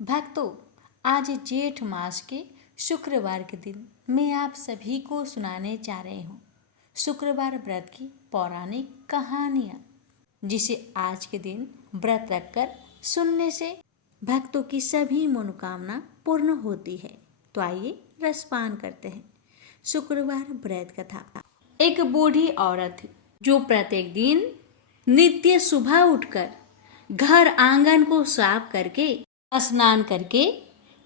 भक्तों, आज जेठ मास के शुक्रवार के दिन मैं आप सभी को सुनाने जा रही हूँ शुक्रवार व्रत की पौराणिक कहानियाँ, जिसे आज के दिन व्रत रखकर सुनने से भक्तों की सभी मनोकामना पूर्ण होती है। तो आइए रसपान करते हैं। शुक्रवार व्रत कथा। एक बूढ़ी औरत थी जो प्रत्येक दिन नित्य सुबह उठकर घर आंगन को साफ करके स्नान करके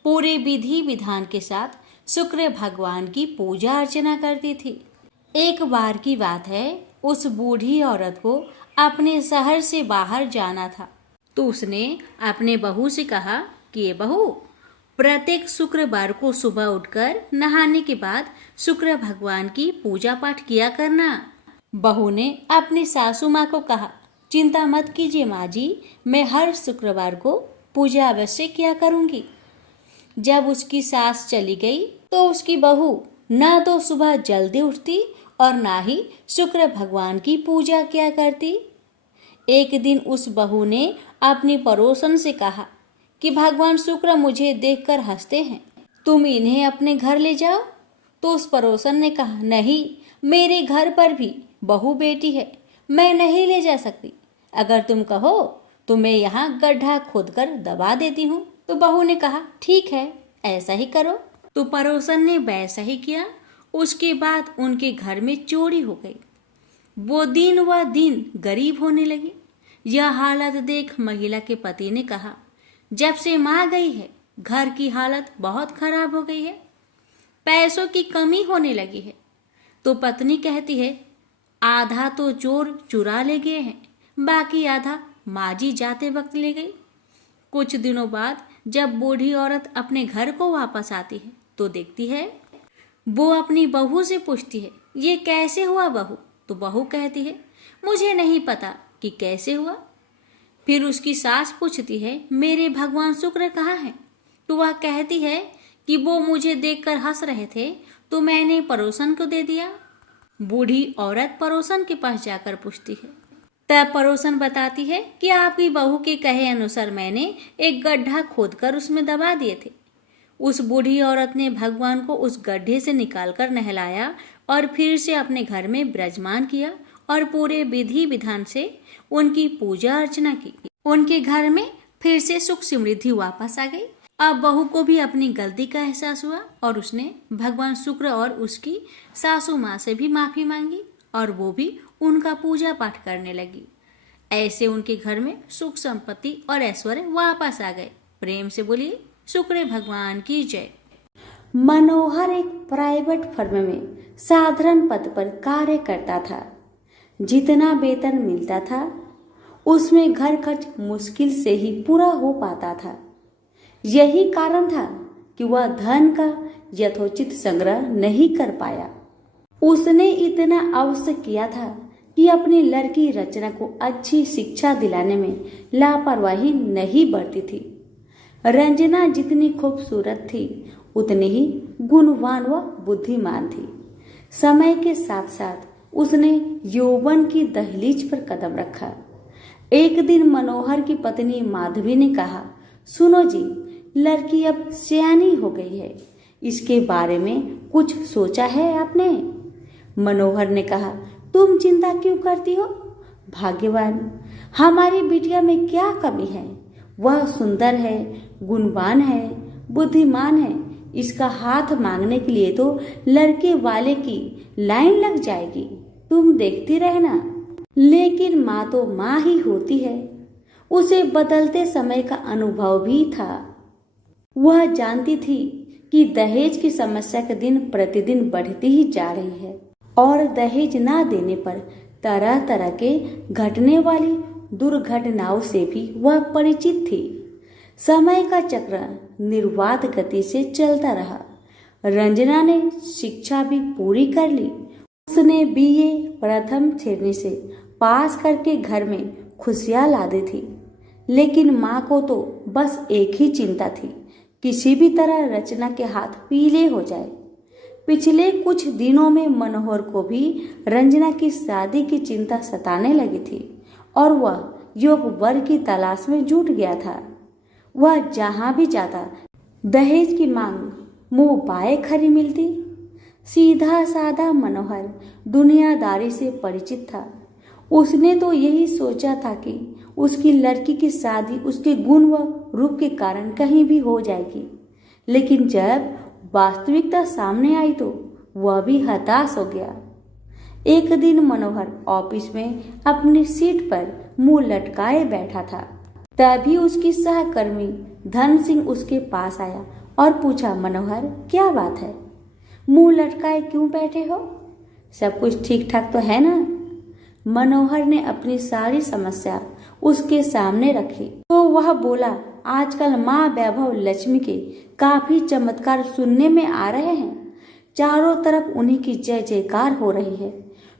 पूरे विधि विधान के साथ शुक्र भगवान की पूजा अर्चना करती थी। एक बार की बात है, उस बूढ़ी औरत को अपने शहर से बाहर जाना था, तो उसने अपने बहू से कहा कि ये बहू, प्रत्येक शुक्रवार को सुबह उठकर नहाने के बाद शुक्र भगवान की पूजा पाठ किया करना। बहू ने अपनी सासू माँ को कहा, चिंता मत कीजिए माँ जी, मैं हर शुक्रवार को पूजा अवश्य किया करूंगी। जब उसकी सास चली गई तो उसकी बहू ना तो सुबह जल्दी उठती और ना ही शुक्र भगवान की पूजा किया करती। एक दिन उस बहू ने अपनी पड़ोसन से कहा कि भगवान शुक्र मुझे देखकर हंसते हैं, तुम इन्हें अपने घर ले जाओ। तो उस पड़ोसन ने कहा, नहीं, मेरे घर पर भी बहू बेटी है, मैं नहीं ले जा सकती। अगर तुम कहो तो मैं यहाँ गड्ढा खोदकर दबा देती हूँ। तो बहू ने कहा, ठीक है, ऐसा ही करो। तो पड़ोसन ने वैसा ही किया। उसके बाद उनके घर में चोरी हो गई। वो दिन व दिन गरीब होने लगी। यह हालत देख महिला के पति ने कहा, जब से माँ गई है घर की हालत बहुत खराब हो गई है, पैसों की कमी होने लगी है। तो पत्नी कहती है, आधा तो चोर चुरा ले गए हैं, बाकी आधा माँ जी जाते वक्त ले गई। कुछ दिनों बाद जब बूढ़ी औरत अपने घर को वापस आती है तो देखती है, वो अपनी बहू से पूछती है, ये कैसे हुआ बहू? तो बहू कहती है, मुझे नहीं पता कि कैसे हुआ। फिर उसकी सास पूछती है, मेरे भगवान शुक्र कहाँ हैं? तो वह कहती है कि वो मुझे देखकर हंस रहे थे तो मैंने पड़ोसन को दे दिया। बूढ़ी औरत पड़ोसन के पास जाकर पूछती है। तब पड़ोसन बताती है कि आपकी बहू के कहे अनुसार मैंने एक गड्ढा खोदकर उसमें दबा दिए थे। उस बूढ़ी औरत ने भगवान को उस गड्ढे से निकालकर नहलाया और फिर से अपने घर में विराजमान किया और पूरे विधि विधान से उनकी पूजा अर्चना की। उनके घर में फिर से सुख समृद्धि वापस आ गई। अब बहू को भी अपनी गलती का एहसास हुआ और उसने भगवान शुक्र और उसकी सासू माँ से भी माफी मांगी और वो भी उनका पूजा पाठ करने लगी। ऐसे उनके घर में सुख संपत्ति और ऐश्वर्य वापस आ गए। प्रेम से बोलिए शुक्र भगवान की जय। मनोहर एक प्राइवेट फर्म में साधारण पद पर कार्य करता था। जितना वेतन मिलता था उसमें घर खर्च मुश्किल से ही पूरा हो पाता था। यही कारण था कि वह धन का यथोचित संग्रह नहीं कर पाया। उसने इतना अवश्य किया था कि अपनी लड़की रचना को अच्छी शिक्षा दिलाने में लापरवाही नहीं बरती थी। रंजना जितनी खूबसूरत थी उतनी ही गुणवान व बुद्धिमान थी। समय के साथ साथ उसने यौवन की दहलीज पर कदम रखा। एक दिन मनोहर की पत्नी माधवी ने कहा, सुनो जी, लड़की अब सयानी हो गई है, इसके बारे में कुछ सोचा है आपने? मनोहर ने कहा, तुम चिंता क्यों करती हो? भाग्यवान, हमारी बिटिया में क्या कमी है? वह सुंदर है, गुणवान है, बुद्धिमान है। इसका हाथ मांगने के लिए तो लड़के वाले की लाइन लग जाएगी, तुम देखती रहना। लेकिन माँ तो माँ ही होती है। उसे बदलते समय का अनुभव भी था। वह जानती थी कि दहेज की समस्या के दिन प्रतिदिन बढ़ती ही जा रही है और दहेज ना देने पर तरह तरह के घटने वाली दुर्घटनाओं से भी वह परिचित थी। समय का चक्र निर्वाध गति से चलता रहा। रंजना ने शिक्षा भी पूरी कर ली। उसने बीए प्रथम श्रेणी से पास करके घर में खुशियां ला दी थी। लेकिन माँ को तो बस एक ही चिंता थी, किसी भी तरह रचना के हाथ पीले हो जाए। पिछले कुछ दिनों में मनोहर को भी रंजना की शादी की चिंता सताने लगी थी और वह योग वर की तलाश में जुट गया था। वह जहां भी जाता दहेज की मांग मुंह बाए खरी मिलती। सीधा साधा मनोहर दुनियादारी से परिचित था। उसने तो यही सोचा था कि उसकी लड़की की शादी उसके गुण व रूप के कारण कहीं भी हो जाएगी, लेकिन जब वास्तविकता सामने आई तो वह भी हताश हो गया। एक दिन मनोहर ऑफिस में अपनी सीट पर मुंह लटकाए बैठा था। तभी उसकी सहकर्मी धन सिंह उसके पास आया और पूछा, मनोहर क्या बात है, मुंह लटकाए क्यों बैठे हो? सब कुछ ठीक ठाक तो है ना? मनोहर ने अपनी सारी समस्या उसके सामने रखी तो वह बोला, आजकल माँ वैभव लक्ष्मी के काफी चमत्कार सुनने में आ रहे हैं। चारों तरफ उन्हीं की जय जयकार हो रही है।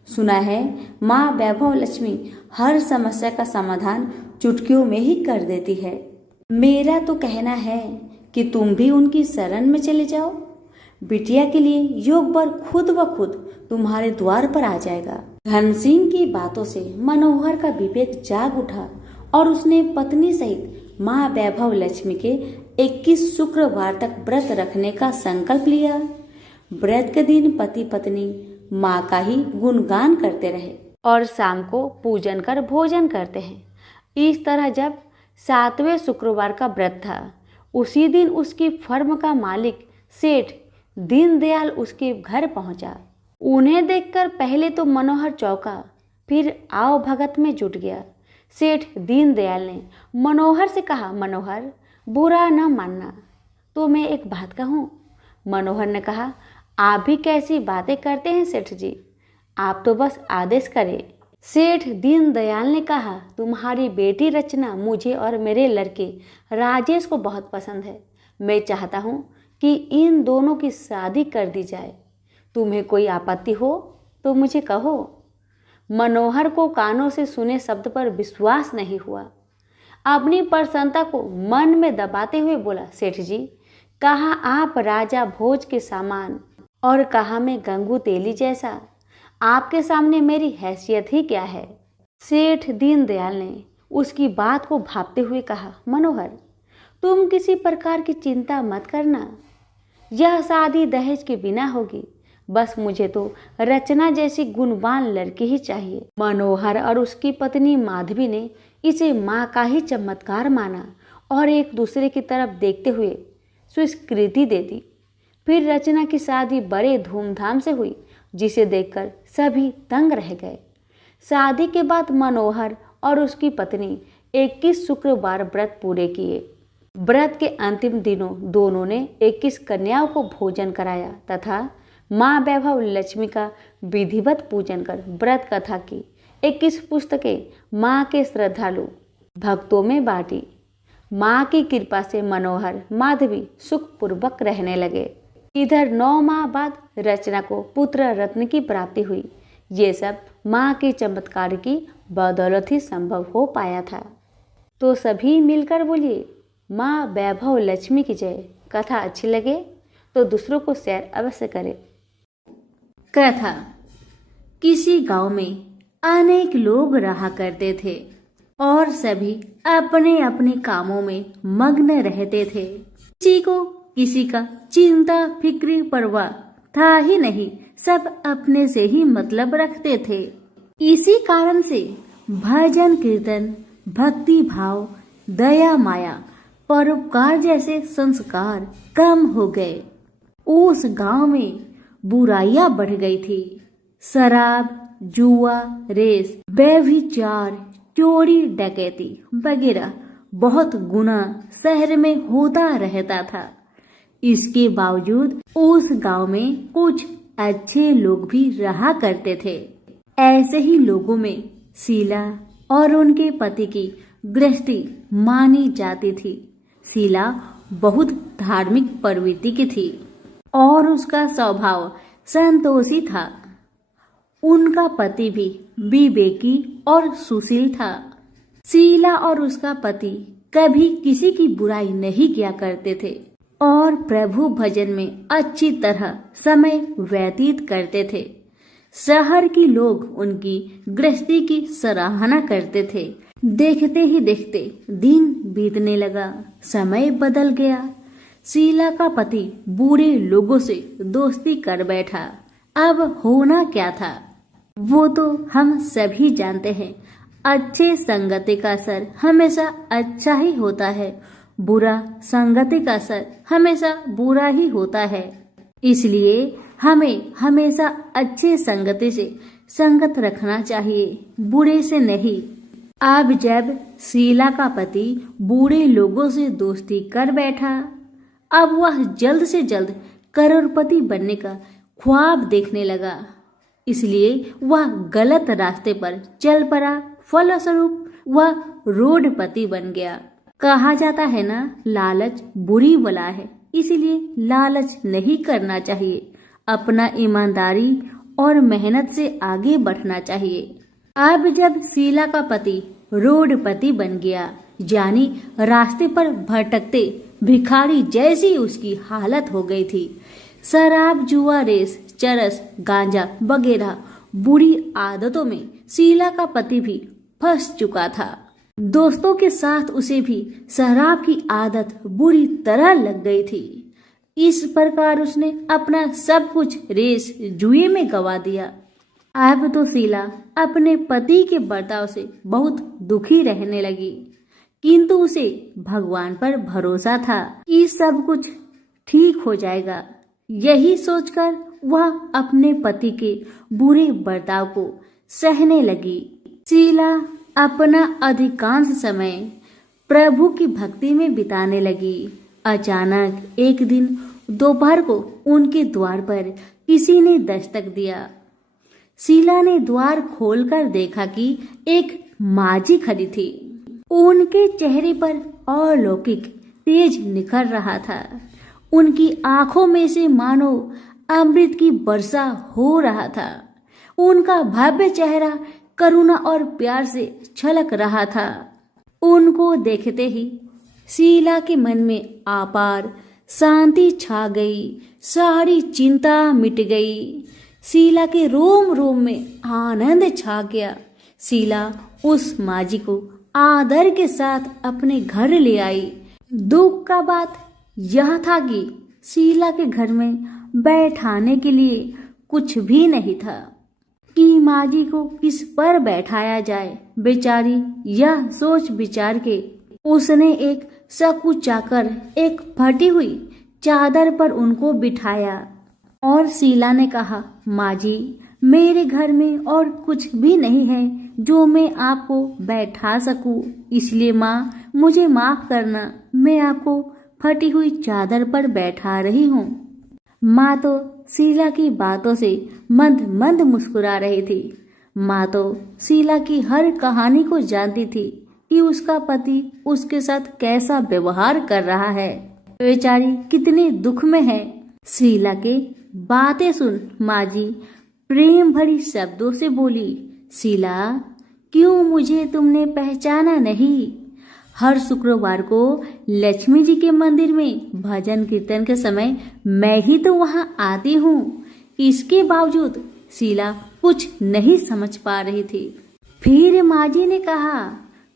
सुना है माँ वैभव लक्ष्मी हर समस्या का समाधान चुटकियों में ही कर देती है। मेरा तो कहना है कि तुम भी उनकी शरण में चले जाओ। बिटिया के लिए योग बर खुद ब खुद तुम्हारे द्वार पर आ जाएगा। धन सिंह की बातों से मनोहर का विवेक जाग उठा और उसने पत्नी सहित माँ वैभव लक्ष्मी के 21 शुक्रवार तक व्रत रखने का संकल्प लिया। व्रत के दिन पति पत्नी माँ का ही गुणगान करते रहे और शाम को पूजन कर भोजन करते हैं। इस तरह जब 7वें शुक्रवार का व्रत था, उसी दिन उसकी फर्म का मालिक सेठ दीनदयाल उसके घर पहुंचा। उन्हें देखकर पहले तो मनोहर चौंका, फिर आओ भगत में जुट गया। सेठ दीनदयाल ने मनोहर से कहा, मनोहर बुरा न मानना, तो मैं एक बात कहूँ। मनोहर ने कहा, आप भी कैसी बातें करते हैं सेठ जी, आप तो बस आदेश करें। सेठ दीनदयाल ने कहा, तुम्हारी बेटी रचना मुझे और मेरे लड़के राजेश को बहुत पसंद है। मैं चाहता हूँ कि इन दोनों की शादी कर दी जाए। तुम्हें कोई आपत्ति हो तो मुझे कहो। मनोहर को कानों से सुने शब्द पर विश्वास नहीं हुआ। अपनी प्रसन्नता को मन में दबाते हुए बोला, सेठ जी, कहा आप राजा भोज के सामान और कहा मैं गंगू तेली जैसा। आपके सामने मेरी हैसियत ही क्या है? सेठ दीनदयाल ने उसकी बात को भांपते हुए कहा, मनोहर तुम किसी प्रकार की चिंता मत करना, यह शादी दहेज के बिना होगी। बस मुझे तो रचना जैसी गुणवान लड़की ही चाहिए। मनोहर और उसकी पत्नी माधवी ने इसे माँ का ही चमत्कार माना और एक दूसरे की तरफ देखते हुए स्वीकृति दे दी। फिर रचना की शादी बड़े धूमधाम से हुई, जिसे देखकर सभी दंग रह गए। शादी के बाद मनोहर और उसकी पत्नी 21 शुक्रवार व्रत पूरे किए। व्रत के अंतिम दिनों दोनों ने 21 कन्याओं को भोजन कराया तथा माँ वैभव लक्ष्मी का विधिवत पूजन कर व्रत कथा की 21 पुस्तकें माँ के श्रद्धालु भक्तों में बांटी। माँ की कृपा से मनोहर माधवी सुखपूर्वक रहने लगे। इधर 9 माह बाद रचना को पुत्र रत्न की प्राप्ति हुई। ये सब माँ के चमत्कार की बदौलत ही संभव हो पाया था। तो सभी मिलकर बोलिए, माँ वैभव लक्ष्मी की जय। कथा अच्छी लगे तो दूसरों को शेयर अवश्य करें। कथा। किसी गांव में अनेक लोग रहा करते थे और सभी अपने अपने कामों में मग्न रहते थे। किसी को किसी का चिंता फिक्र परवाह था ही नहीं, सब अपने से ही मतलब रखते थे। इसी कारण से भजन कीर्तन, भक्ति भाव, दया माया, परोपकार जैसे संस्कार कम हो गए। उस गांव में बुराइयां बढ़ गई थी। शराब, जुआ, रेस, व्यभिचार, चोरी, डकैती वगैरह बहुत गुना शहर में होता रहता था। इसके बावजूद उस गांव में कुछ अच्छे लोग भी रहा करते थे। ऐसे ही लोगों में शीला और उनके पति की गृहस्थी मानी जाती थी। शीला बहुत धार्मिक प्रवृत्ति की थी और उसका स्वभाव संतोषी था। उनका पति भी विवेकी और सुशील था। शीला और उसका पति कभी किसी की बुराई नहीं किया करते थे और प्रभु भजन में अच्छी तरह समय व्यतीत करते थे। शहर के लोग उनकी गृहस्थी की सराहना करते थे। देखते ही देखते दिन बीतने लगा, समय बदल गया। शीला का पति बूढ़े लोगों से दोस्ती कर बैठा। अब होना क्या था वो तो हम सभी जानते हैं। अच्छे संगति का असर हमेशा अच्छा ही होता है, बुरा संगति का असर हमेशा बुरा ही होता है। इसलिए हमें हमेशा अच्छे संगति से संगत रखना चाहिए, बुरे से नहीं। अब जब शीला का पति बूढ़े लोगों से दोस्ती कर बैठा, अब वह जल्द से जल्द करोड़पति बनने का ख्वाब देखने लगा। इसलिए वह गलत रास्ते पर चल पड़ा। फलस्वरूप वह रोडपति बन गया। कहा जाता है ना, लालच बुरी बला है, इसलिए लालच नहीं करना चाहिए। अपना ईमानदारी और मेहनत से आगे बढ़ना चाहिए। अब जब शीला का पति रोडपति बन गया, यानी रास्ते पर भटकते भिखारी जैसी उसकी हालत हो गई थी। शराब, जुआ, रेस, चरस, गांजा वगैरह बुरी आदतों में शीला का पति भी फंस चुका था। दोस्तों के साथ उसे भी शराब की आदत बुरी तरह लग गई थी। इस प्रकार उसने अपना सब कुछ रेस जुए में गवा दिया। अब तो शीला अपने पति के बर्ताव से बहुत दुखी रहने लगी, किंतु उसे भगवान पर भरोसा था कि सब कुछ ठीक हो जाएगा। यही सोचकर वह अपने पति के बुरे बर्ताव को सहने लगी। शीला अपना अधिकांश समय प्रभु की भक्ति में बिताने लगी। अचानक एक दिन दोपहर को उनके द्वार पर किसी ने दस्तक दिया। शीला ने द्वार खोलकर देखा कि एक माजी खड़ी थी। उनके चेहरे पर अलौकिक तेज निखर रहा था। उनकी आंखों में से मानो अमृत की वर्षा हो रहा था। उनका भव्य चेहरा करुणा और प्यार से छलक रहा था। उनको देखते ही शीला के मन में अपार शांति छा गई। सारी चिंता मिट गई। शीला के रोम रोम में आनंद छा गया। शीला उस माजी को आदर के साथ अपने घर ले आई। दुख का बात यह था कि शीला के घर में बैठाने के लिए कुछ भी नहीं था कि माजी को किस पर बैठाया जाए। बेचारी यह सोच विचार के उसने एक सकुचाकर एक फटी हुई चादर पर उनको बिठाया और शीला ने कहा, माजी, मेरे घर में और कुछ भी नहीं है जो मैं आपको बैठा सकूं, इसलिए माँ मुझे माफ करना, मैं आपको फटी हुई चादर पर बैठा रही हूँ। माँ तो शीला की बातों से मंद मंद मुस्कुरा रही थी। माँ तो शीला की हर कहानी को जानती थी कि उसका पति उसके साथ कैसा व्यवहार कर रहा है। बेचारी कितने दुख में है। शीला के बातें सुन माँ जी प्रेम भरी शब्दों से बोली, शीला, क्यों मुझे तुमने पहचाना नहीं? हर शुक्रवार को लक्ष्मी जी के मंदिर में भजन कीर्तन के समय मैं ही तो वहां आती हूँ। इसके बावजूद शीला कुछ नहीं समझ पा रही थी। फिर माँ जी ने कहा,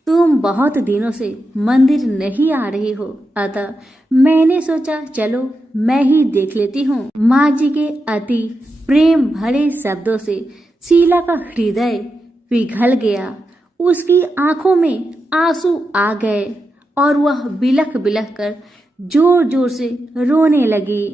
तुम बहुत दिनों से मंदिर नहीं आ रही हो, अतः मैंने सोचा चलो मैं ही देख लेती हूँ। माँ जी के अति प्रेम भरे शब्दों से शीला का हृदय पिघल गया। उसकी आंखों में आंसू आ गए और वह बिलख बिलख कर जोर जोर से रोने लगी।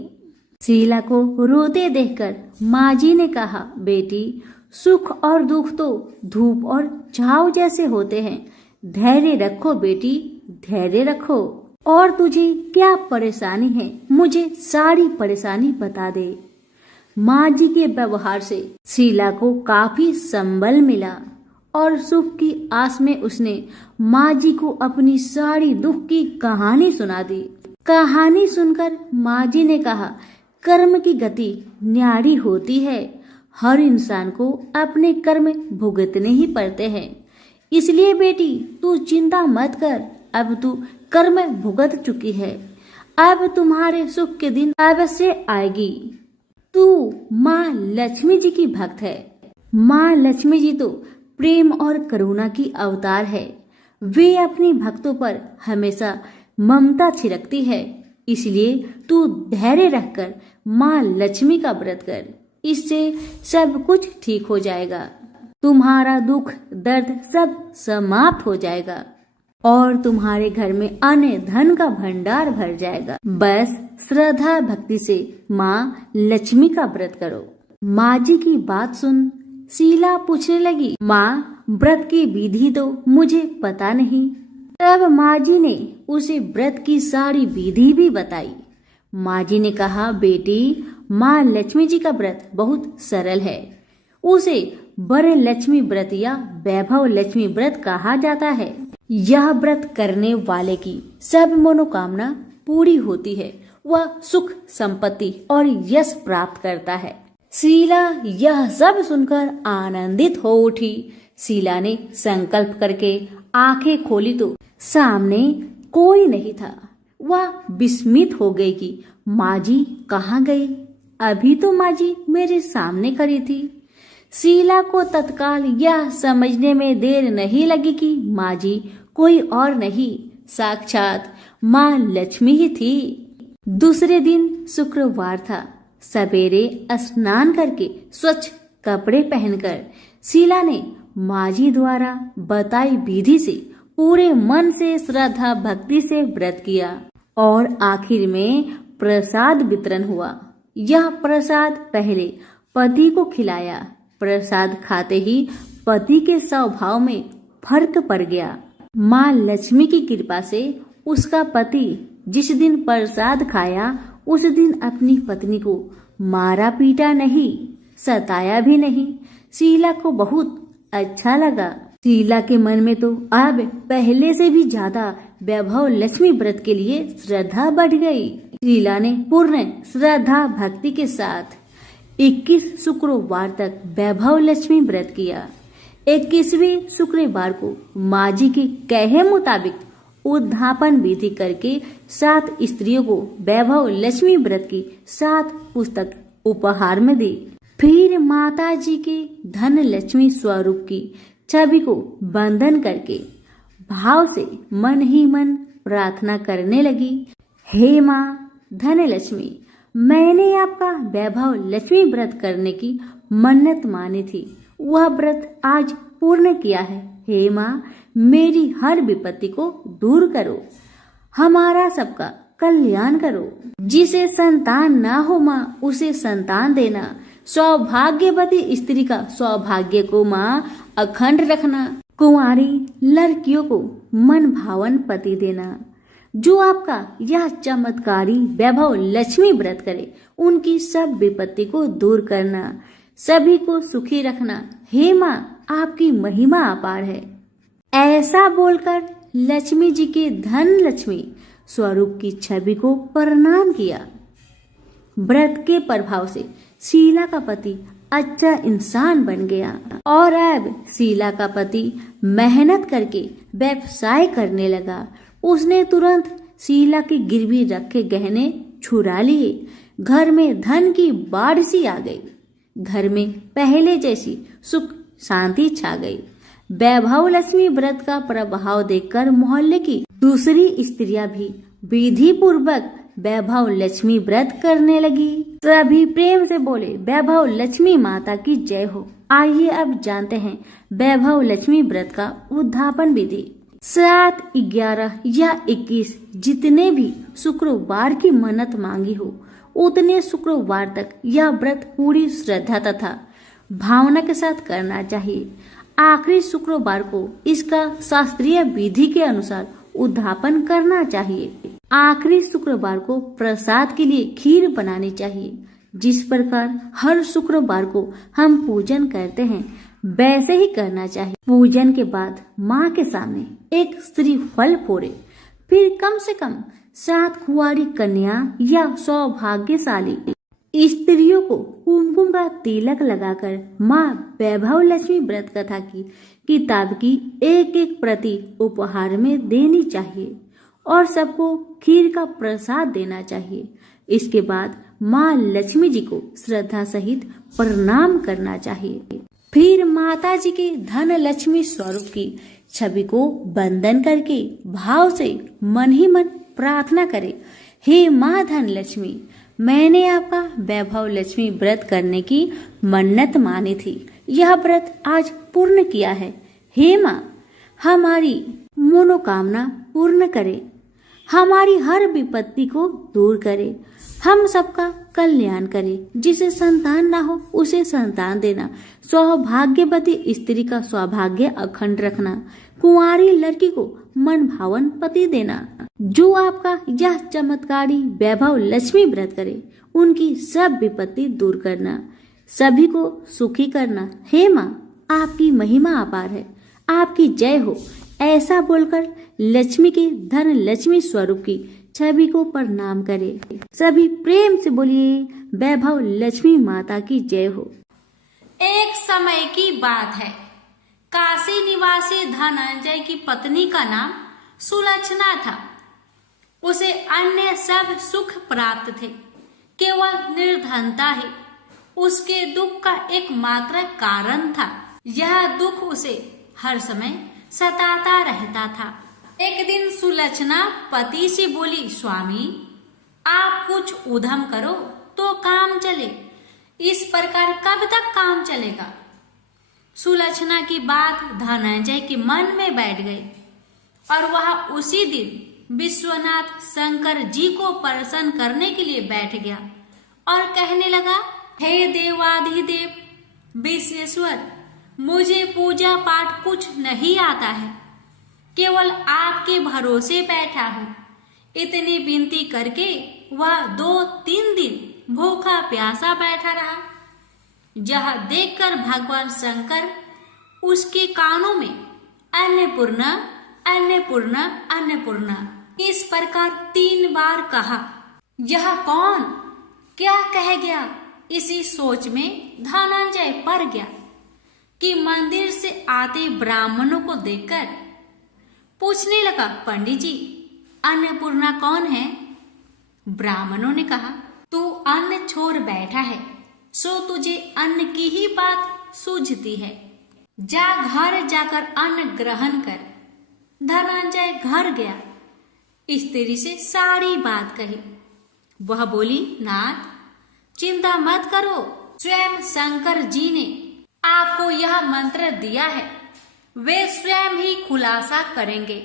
शीला को रोते देखकर माँ जी ने कहा, बेटी, सुख और दुख तो धूप और छाव जैसे होते हैं। धैर्य रखो बेटी, धैर्य रखो। और तुझे क्या परेशानी है, मुझे सारी परेशानी बता दे। माँ जी के व्यवहार से शीला को काफी संबल मिला और सुख की आस में उसने माँ जी को अपनी सारी दुख की कहानी सुना दी। कहानी सुनकर माँ जी ने कहा, कर्म की गति न्यारी होती है। हर इंसान को अपने कर्म भुगतने ही पड़ते हैं। इसलिए बेटी तू चिंता मत कर, अब तू कर्म भुगत चुकी है। अब तुम्हारे सुख के दिन अवश्य आएगी। तू माँ लक्ष्मी जी की भक्त है, माँ लक्ष्मी जी तो प्रेम और करुणा की अवतार है। वे अपने भक्तों पर हमेशा ममता छिड़कती है। इसलिए तू धैर्य रखकर माँ लक्ष्मी का व्रत कर, इससे सब कुछ ठीक हो जाएगा। तुम्हारा दुख दर्द सब समाप्त हो जाएगा और तुम्हारे घर में अन्न धन का भंडार भर जाएगा। बस श्रद्धा भक्ति से माँ लक्ष्मी का व्रत करो। माँ जी की बात सुन शीला पूछने लगी, माँ व्रत की विधि तो मुझे पता नहीं। तब माँ जी ने उसे व्रत की सारी विधि भी बताई। माँ जी ने कहा, बेटी माँ लक्ष्मी जी का व्रत बहुत सरल है। उसे वर लक्ष्मी व्रत या वैभव लक्ष्मी व्रत कहा जाता है। यह व्रत करने वाले की सब मनोकामना पूरी होती है। वह सुख संपत्ति और यश प्राप्त करता है। शीला यह सब सुनकर आनंदित हो उठी। शीला ने संकल्प करके आंखें खोली तो सामने कोई नहीं था। वह विस्मित हो गई कि माँ जी कहाँ गई। अभी तो माँ जी मेरे सामने खड़ी थी। शीला को तत्काल यह समझने में देर नहीं लगी कि माँ जी कोई और नहीं, साक्षात माँ लक्ष्मी ही थी। दूसरे दिन शुक्रवार था। सवेरे स्नान करके स्वच्छ कपड़े पहनकर शीला ने माँ जी द्वारा बताई विधि से पूरे मन से श्रद्धा भक्ति से व्रत किया और आखिर में प्रसाद वितरण हुआ। यह प्रसाद पहले पति को खिलाया। प्रसाद खाते ही पति के स्वभाव में फर्क पड़ गया। माँ लक्ष्मी की कृपा से उसका पति जिस दिन प्रसाद खाया उस दिन अपनी पत्नी को मारा पीटा नहीं, सताया भी नहीं। शीला को बहुत अच्छा लगा। शीला के मन में तो अब पहले से भी ज्यादा वैभव लक्ष्मी व्रत के लिए श्रद्धा बढ़ गई। शीला ने पूर्ण श्रद्धा भक्ति के साथ 21 शुक्रवार तक वैभव लक्ष्मी व्रत किया। 21वें शुक्रवार को माँ जी के कहे मुताबिक उद्धापन विधि करके 7 स्त्रियों को वैभव लक्ष्मी व्रत की 7 पुस्तक उपहार में दी। फिर माता जी के धन लक्ष्मी स्वरूप की छवि को बंधन करके भाव से मन ही मन प्रार्थना करने लगी, हे माँ धन लक्ष्मी, मैंने आपका वैभव लक्ष्मी व्रत करने की मन्नत मानी थी। वह व्रत आज पूर्ण किया है। हे माँ, मेरी हर विपत्ति को दूर करो, हमारा सबका कल्याण करो। जिसे संतान ना हो माँ उसे संतान देना। सौभाग्यवती स्त्री का सौभाग्य को माँ अखंड रखना। कुंवारी लड़कियों को मन भावन पति देना। जो आपका यह चमत्कारी वैभव लक्ष्मी व्रत करे उनकी सब विपत्ति को दूर करना, सभी को सुखी रखना। हे माँ, आपकी महिमा अपार है। ऐसा बोलकर लक्ष्मी जी के धन लक्ष्मी स्वरूप की छवि को प्रणाम किया। व्रत के प्रभाव से शीला का पति अच्छा इंसान बन गया और अब शीला का पति मेहनत करके व्यवसाय करने लगा। उसने तुरंत शीला की गिरवी रखे गहने छुरा लिए। घर में धन की बाढ़ सी आ गई। घर में पहले जैसी सुख शांति छा गई। वैभव लक्ष्मी व्रत का प्रभाव देखकर मोहल्ले की दूसरी स्त्रियां भी विधि पूर्वक वैभव लक्ष्मी व्रत करने लगी। सभी प्रेम से बोले, वैभव लक्ष्मी माता की जय हो। आइए अब जानते हैं वैभव लक्ष्मी व्रत का उद्धापन विधि। 7, 11 या 21 जितने भी शुक्रवार की मन्नत मांगी हो उतने शुक्रवार तक यह व्रत पूरी श्रद्धा तथा भावना के साथ करना चाहिए। आखिरी शुक्रवार को इसका शास्त्रीय विधि के अनुसार उद्धापन करना चाहिए। आखिरी शुक्रवार को प्रसाद के लिए खीर बनानी चाहिए। जिस प्रकार हर शुक्रवार को हम पूजन करते हैं वैसे ही करना चाहिए। पूजन के बाद माँ के सामने एक श्रीफल फोड़े। फिर कम से कम 7 कुंवारी कन्या या सौभाग्यशाली स्त्रियों को कुमकुम का तिलक लगाकर माँ वैभव लक्ष्मी व्रत कथा की किताब की एक प्रति उपहार में देनी चाहिए और सबको खीर का प्रसाद देना चाहिए। इसके बाद माँ लक्ष्मी जी को श्रद्धा सहित प्रणाम करना चाहिए। फिर माता जी के धन लक्ष्मी स्वरूप की छवि को वंदन करके भाव से मन ही मन प्रार्थना करे, हे माँ धन लक्ष्मी, मैंने आपका वैभव लक्ष्मी व्रत करने की मन्नत मानी थी। यह व्रत आज पूर्ण किया है। हे माँ, हमारी मनोकामना पूर्ण करे, हमारी हर विपत्ति को दूर करे, हम सबका कल्याण करे। जिसे संतान ना हो उसे संतान देना, सौभाग्यवती स्त्री का सौभाग्य अखंड रखना, कुंवारी लड़की को मन भावन पति देना। जो आपका यह चमत्कारी वैभव लक्ष्मी व्रत करे, उनकी सब विपत्ति दूर करना, सभी को सुखी करना। हे माँ, आपकी महिमा अपार है, आपकी जय हो। ऐसा बोलकर लक्ष्मी के धन लक्ष्मी स्वरूप की छवि को प्रणाम करे। सभी प्रेम से बोलिए, वैभव लक्ष्मी माता की जय हो। एक समय की बात है, काशी निवासी धनंजय की पत्नी का नाम सुलक्षणा था। उसे अन्य सब सुख प्राप्त थे, केवल निर्धनता ही उसके दुख का एकमात्र कारण था। यह दुख उसे हर समय सताता रहता था। एक दिन सुलक्षणा पति से बोली, स्वामी, आप कुछ उद्यम करो तो काम चले, इस प्रकार कब तक काम चलेगा? सुलक्षणा की बात धनंजय के मन में बैठ गई और वह उसी दिन विश्वनाथ शंकर जी को प्रसन्न करने के लिए बैठ गया और कहने लगा, हे देवाधिदेव विश्वेश्वर, मुझे पूजा पाठ कुछ नहीं आता है, केवल आपके भरोसे बैठा हूँ। इतनी विनती करके वह 2-3 दिन भूखा प्यासा बैठा रहा। यह देखकर भगवान शंकर उसके कानों में अन्नपूर्णा अन्नपूर्णा अन्नपूर्णा इस प्रकार 3 बार कहा। यह कौन क्या कह गया? इसी सोच में धनंजय पड़ गया कि मंदिर से आते ब्राह्मणों को देखकर पूछने लगा, पंडित जी, अन्नपूर्णा कौन है? ब्राह्मणों ने कहा, तू अन्न छोड़ बैठा है, सो तुझे अन्न की ही बात सूझती है। जा घर जाकर अन्न ग्रहण कर। धनंजय घर गया, स्त्री से सारी बात कही। वह बोली, नाथ, चिंता मत करो, स्वयं शंकर जी ने आपको यह मंत्र दिया है, वे स्वयं ही खुलासा करेंगे।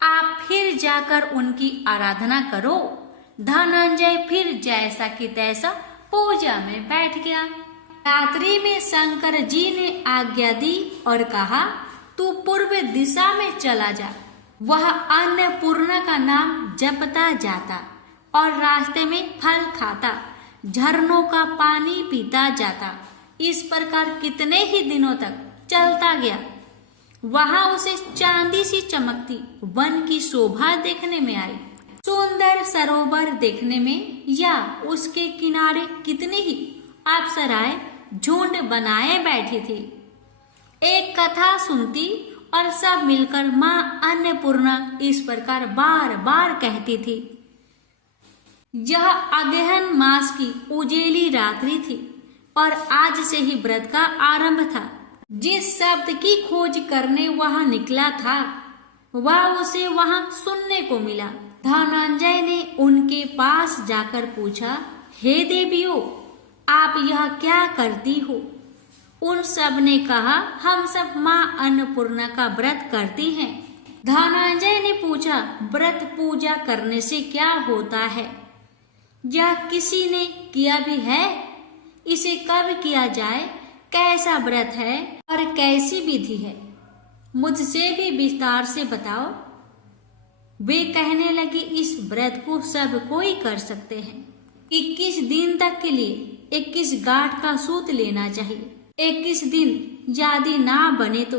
आप फिर जाकर उनकी आराधना करो। धनंजय फिर जैसा कि तैसा पूजा में बैठ गया। रात्रि में शंकर जी ने आज्ञा दी और कहा, तू पूर्व दिशा में चला जा। वह अन्नपूर्णा का नाम जपता जाता और रास्ते में फल खाता, झरनों का पानी पीता जाता। इस प्रकार कितने ही दिनों तक चलता गया। वहां उसे चांदी सी चमकती वन की शोभा देखने में आई। सुंदर सरोवर देखने में या उसके किनारे कितनी ही अप्सराएं झुंड बनाए बैठी थी। एक कथा सुनती और सब मिलकर माँ अन्नपूर्णा इस प्रकार बार बार कहती थी। यह अगहन मास की उजेली रात्रि थी और आज से ही व्रत का आरंभ था। जिस शब्द की खोज करने वहां निकला था, वह उसे वहां सुनने को मिला। धनंजय ने उनके पास जाकर पूछा, हे देवियों, आप यह क्या करती हो? उन सब ने कहा, हम सब माँ अन्नपूर्णा का व्रत करती हैं। धनंजय ने पूछा, व्रत पूजा करने से क्या होता है? यह किसी ने किया भी है? इसे कब किया जाए? कैसा व्रत है और कैसी विधि है? मुझसे भी विस्तार से बताओ। वे कहने लगे, इस व्रत को सब कोई कर सकते हैं। 21 दिन तक के लिए 21 गांठ का सूत लेना चाहिए। 21 दिन यदि ना बने तो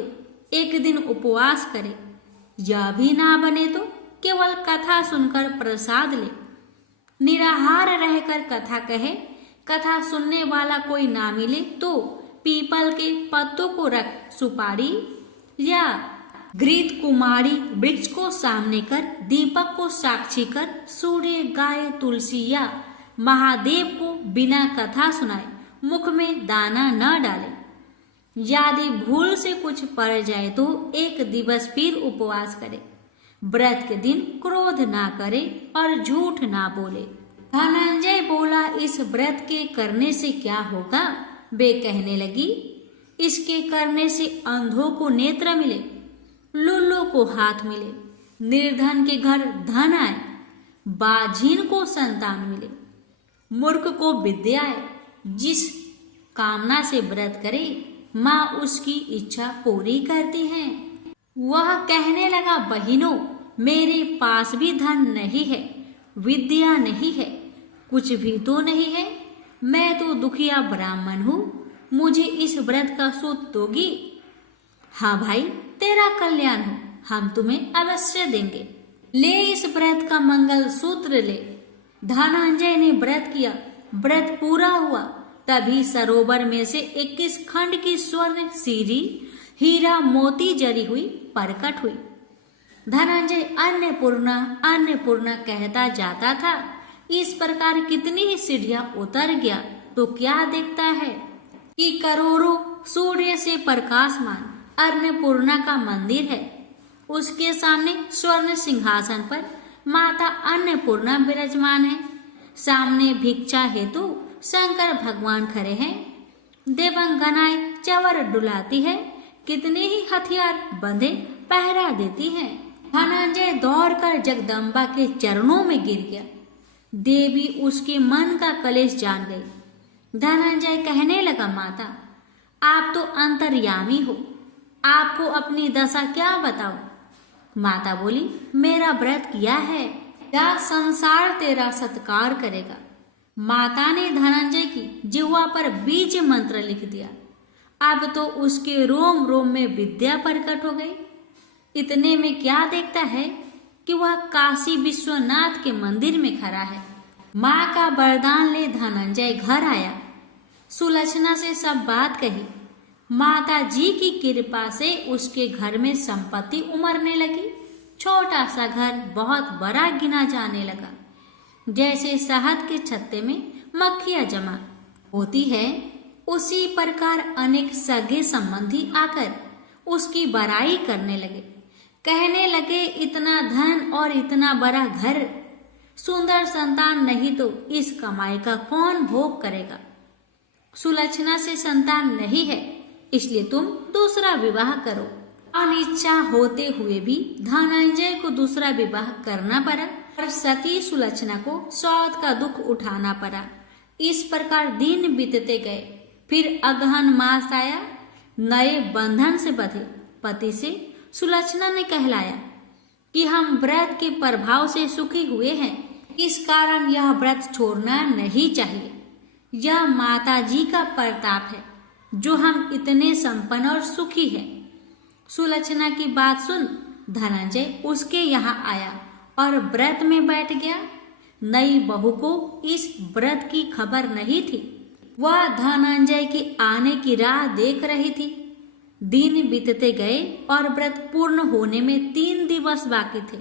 1 दिन उपवास करे। यह भी ना बने तो केवल कथा सुनकर प्रसाद ले। निराहार रहकर कथा कहे। कथा सुनने वाला कोई ना मिले तो पीपल के पत्तों को रख सुपारी या घृत कुमारी वृक्ष को सामने कर, दीपक को साक्षी कर, सूर्य, गाय, तुलसी या महादेव को बिना कथा सुनाए मुख में दाना न डाले। यदि भूल से कुछ पड़ जाए तो एक दिवस फिर उपवास करे। व्रत के दिन क्रोध ना करे और झूठ ना बोले। धनंजय बोला, इस व्रत के करने से क्या होगा? वे कहने लगी, इसके करने से अंधों को नेत्र मिले, लुल्लू को हाथ मिले, निर्धन के घर धन आए, बाझीन को संतान मिले, मूर्ख को विद्या आए। जिस कामना से व्रत करे माँ उसकी इच्छा पूरी करती है। वह कहने लगा, बहिनों, मेरे पास भी धन नहीं है, विद्या नहीं है, कुछ भी तो नहीं है। मैं तो दुखिया ब्राह्मण हूँ, मुझे इस व्रत का सूत दोगी? हाँ भाई, तेरा कल्याण हो, हम तुम्हें अवश्य देंगे। ले इस व्रत का मंगल सूत्र ले। धनंजय ने व्रत किया, व्रत पूरा हुआ। तभी सरोवर में से 21 खंड की स्वर्ण सीरी हीरा मोती जरी हुई प्रकट हुई। धनंजय अन्नपूर्णा अन्नपूर्णा कहता जाता था। इस प्रकार कितनी ही सीढ़ियां उतर गया तो क्या देखता है कि करोड़ों सूर्य से प्रकाशमान अन्नपूर्णा का मंदिर है। उसके सामने स्वर्ण सिंहासन पर माता अन्नपूर्णा विराजमान है। सामने भिक्षा हेतु शंकर भगवान खड़े हैं। देवंगनाएं चवर डुलाती है, कितने ही हथियार बंधे पहरा देती हैं। धनंजय दौड़कर जगदम्बा के चरणों में गिर गया। देवी उसके मन का कलेश जान गई। धनंजय कहने लगा, माता, आप तो अंतर्यामी हो, आपको अपनी दशा क्या बताओ? माता बोली, मेरा व्रत किया है, क्या संसार तेरा सत्कार करेगा। माता ने धनंजय की जिह्वा पर बीज मंत्र लिख दिया। अब तो उसके रोम रोम में विद्या प्रकट हो गई। इतने में क्या देखता है कि वह काशी विश्वनाथ के मंदिर में खड़ा है। माँ का वरदान ले धनंजय घर आया। सुलक्षणा से सब बात कही। माता जी की कृपा से उसके घर में संपत्ति उमड़ने लगी। छोटा सा घर बहुत बड़ा गिना जाने लगा। जैसे शहद के छत्ते में मक्खियां जमा होती है, उसी प्रकार अनेक सगे संबंधी आकर उसकी बड़ाई करने लगे। कहने लगे, इतना धन और इतना बड़ा घर, सुंदर संतान नहीं तो इस कमाई का कौन भोग करेगा। सुलक्षणा से संतान नहीं है, इसलिए तुम दूसरा विवाह करो। अनिच्छा होते हुए भी धनंजय को दूसरा विवाह करना पड़ा और सती सुलक्षणा को सौत का दुख उठाना पड़ा। इस प्रकार दिन बीतते गए। फिर अगहन मास आया। नए बंधन से बंधे पति से सुलक्षणा ने कहलाया कि हम व्रत के प्रभाव से सुखी हुए हैं, इस कारण यह व्रत छोड़ना नहीं चाहिए। यह माता जी का प्रताप है जो हम इतने संपन्न और सुखी हैं। सुलक्षणा की बात सुन धनंजय उसके यहाँ आया और व्रत में बैठ गया। नई बहू को इस व्रत की खबर नहीं थी। वह धनंजय के आने की राह देख रही थी। दिन बीतते गए और व्रत पूर्ण होने में 3 दिवस बाकी थे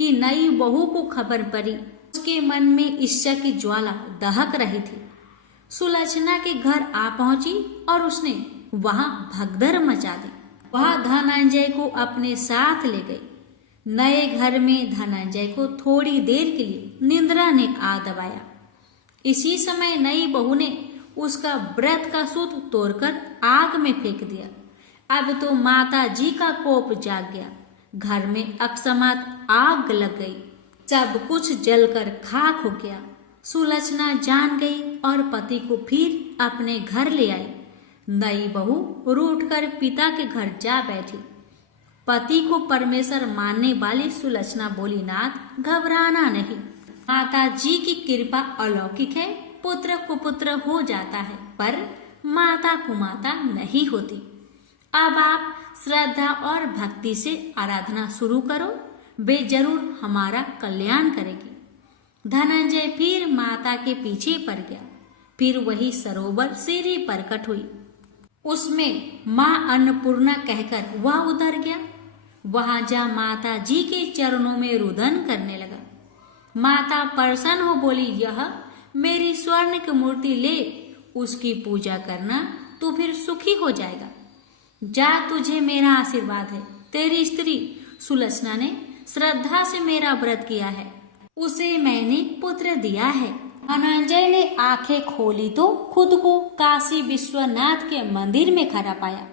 कि नई बहू को खबर पड़ी। उसके मन में ईर्ष्या की ज्वाला दहक रही थी। सुलक्षणा के घर आ पहुंची और उसने वहां भगदड़ मचा दी। वह धनंजय को अपने साथ ले गई। नए घर में धनंजय को थोड़ी देर के लिए निंद्रा ने आ दबाया। इसी समय नई बहू ने उसका व्रत का सूत तोड़कर आग में फेंक दिया। अब तो माता जी का कोप जाग गया। घर में अकस्मात आग लग गई। सब कुछ जलकर खाक हो गया। सुलक्षणा जान गई और पति को फिर अपने घर ले आई। नई बहू रूठकर पिता के घर जा बैठी। पति को परमेश्वर मानने वाली सुलक्षणा बोली, नाथ, घबराना नहीं, माता जी की कृपा अलौकिक है। पुत्र कुपुत्र हो जाता है पर माता कुमाता नहीं होती। अब आप श्रद्धा और भक्ति से आराधना शुरू करो, वे जरूर हमारा कल्याण करेगी। धनंजय फिर माता के पीछे पड़ गया। फिर वही सरोवर सीढ़ी प्रकट हुई। उसमें माँ अन्नपूर्णा कहकर वह उतर गया। वहां जा माता जी के चरणों में रुदन करने लगा। माता प्रसन्न हो बोली, यह मेरी स्वर्ण की मूर्ति ले, उसकी पूजा करना तू फिर सुखी हो जाएगा। जा, तुझे मेरा आशीर्वाद है। तेरी स्त्री सुलक्षणा ने श्रद्धा से मेरा व्रत किया है, उसे मैंने पुत्र दिया है। धनंजय ने आंखें खोली तो खुद को काशी विश्वनाथ के मंदिर में खड़ा पाया।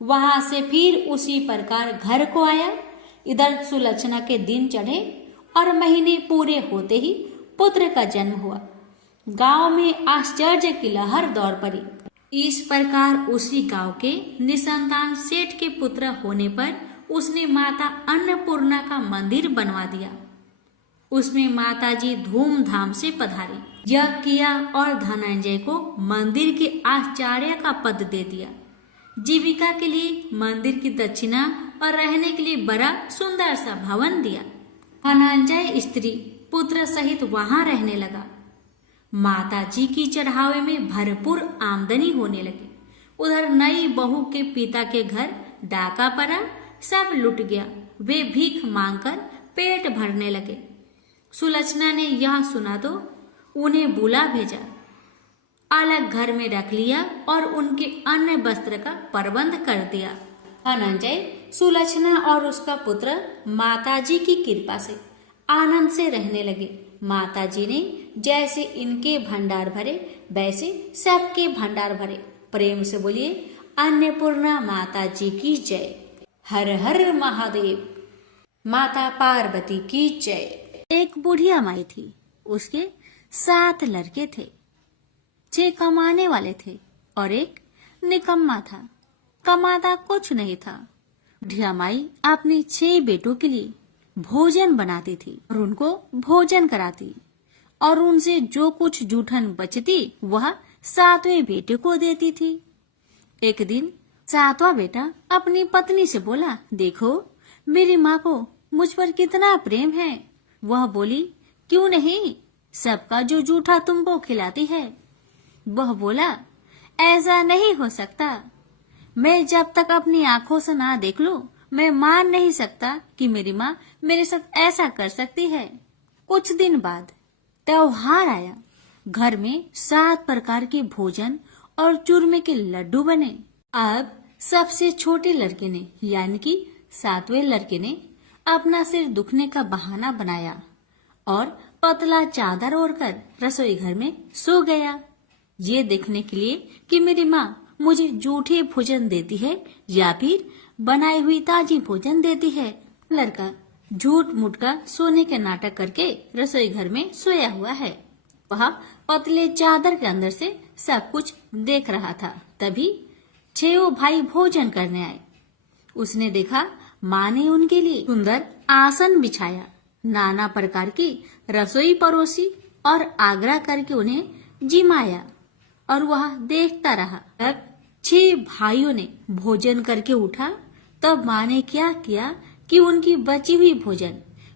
वहां से फिर उसी प्रकार घर को आया। इधर सुलक्षणा के दिन चढ़े और महीने पूरे होते ही पुत्र का जन्म हुआ। गांव में आश्चर्य की लहर दौड़ पड़ी। इस प्रकार उसी गांव के निसंतान सेठ के पुत्र होने पर उसने माता अन्नपूर्णा का मंदिर बनवा दिया। उसमें माताजी धूमधाम से पधारी, यज्ञ किया और धनंजय को मंदिर के आचार्य का पद दे दिया। जीविका के लिए मंदिर की दक्षिणा और रहने के लिए बड़ा सुंदर सा भवन दिया। धनंजय स्त्री पुत्र सहित वहां रहने लगा। माताजी की चढ़ावे में भरपूर आमदनी होने लगी। उधर नई बहू के पिता के घर डाका पड़ा, सब लुट गया। वे भीख मांगकर पेट भरने लगे। सुलक्षणा ने यह सुना तो उन्हें बुला भेजा, अलग घर में रख लिया और उनके अन्न वस्त्र का प्रबंध कर दिया। धनंजय, सुलक्षणा और उसका पुत्र माताजी की कृपा से आनंद से रहने लगे। माताजी ने जैसे इनके भंडार भरे वैसे सबके भंडार भरे। प्रेम से बोलिए अन्नपूर्णा माताजी की जय। हर हर महादेव। माता पार्वती की जय। एक बुढ़िया माई थी, उसके 7 लड़के थे। 6 कमाने वाले थे और एक निकम्मा था, कमाता कुछ नहीं था। बुढ़िया माई अपने 6 बेटों के लिए भोजन बनाती थी और उनको भोजन कराती और उनसे जो कुछ जूठन बचती वह 7वें बेटे को देती थी। एक दिन 7वां बेटा अपनी पत्नी से बोला, देखो मेरी माँ को मुझ पर कितना प्रेम है। वह बोली, क्यों नहीं, सबका जो जूठा तुमको खिलाती है। वह बोला, ऐसा नहीं हो सकता। मैं जब तक अपनी आंखों से ना देख लूं, मैं मान नहीं सकता कि मेरी माँ मेरे साथ ऐसा कर सकती है। कुछ दिन बाद त्योहार आया। घर में 7 प्रकार के भोजन और चूरमे के लड्डू बने। अब सबसे छोटे लड़के ने यानी कि 7वें लड़के ने अपना सिर दुखने का बहाना बनाया और पतला चादर ओढ़कर रसोई घर में सो गया, ये देखने के लिए कि मेरी माँ मुझे जूठे भोजन देती है या फिर बनाई हुई ताजी भोजन देती है। लड़का झूठ मूठ का सोने के नाटक करके रसोई घर में सोया हुआ है। वह पतले चादर के अंदर से सब कुछ देख रहा था। तभी 6 भाई भोजन करने आए। उसने देखा माँ ने उनके लिए सुंदर आसन बिछाया, नाना प्रकार की रसोई परोसी और आग्रह करके उन्हें जिमाया और वह देखता रहा। तब 6 भाइयों ने भोजन करके उठा। तब माँ ने क्या किया कि उनकी बची हुई भोजन,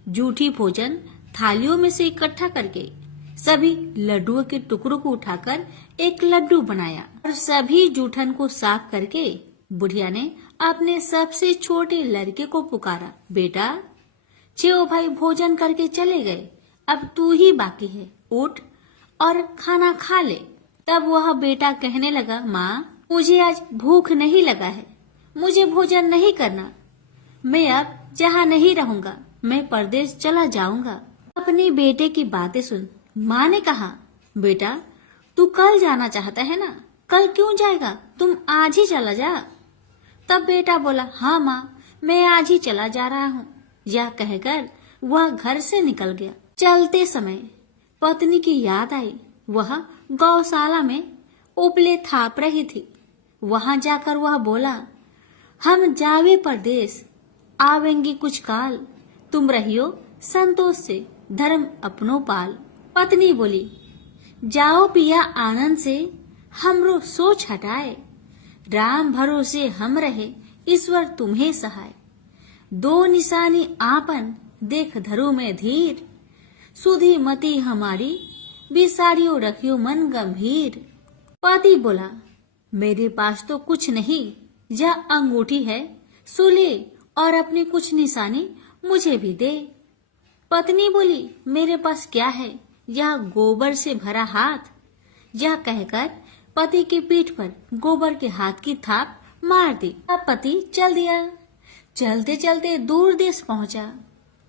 जूठी भोजन थालियों में से इकट्ठा करके सभी लड्डुओं के टुकड़ों को उठाकर एक लड्डू बनाया और सभी जूठन को साफ करके बुढ़िया ने अपने सबसे छोटे लड़के को पुकारा, बेटा 6 भाई भोजन करके चले गए, अब तू ही बाकी है, उठ और खाना खा ले। तब वह बेटा कहने लगा, माँ मुझे आज भूख नहीं लगा है, मुझे भोजन नहीं करना, मैं अब जहाँ नहीं रहूंगा, मैं परदेश चला जाऊंगा। अपने बेटे की बातें सुन माँ ने कहा, बेटा तू कल जाना चाहता है ना, कल क्यों जाएगा, तुम आज ही चला जा। तब बेटा बोला, हाँ माँ मैं आज ही चला जा रहा हूँ। यह कहकर वह घर से निकल गया। चलते समय पत्नी की याद आई। वह गौशाला में उपले थाप रही थी। वहां जाकर वह बोला, हम जावे परदेश, आवेंगी कुछ काल, तुम रहियो संतोष से, धर्म अपनो पाल। पत्नी बोली, जाओ पिया आनंद से, हमरो सोच हटाए, राम भरोसे हम रहे, ईश्वर तुम्हें सहाय। 2 निशानी आपन, देख धरो में धीर, सुधी मती हमारी, बिसारियो रखियो मन गंभीर। पति बोला, मेरे पास तो कुछ नहीं, यह अंगूठी है, सुले और अपनी कुछ निशानी मुझे भी दे। पत्नी बोली, मेरे पास क्या है, यह गोबर से भरा हाथ। यह कहकर पति की पीठ पर गोबर के हाथ की थाप मार दी। अब पति चल दिया। चलते चलते दूर देश पहुंचा।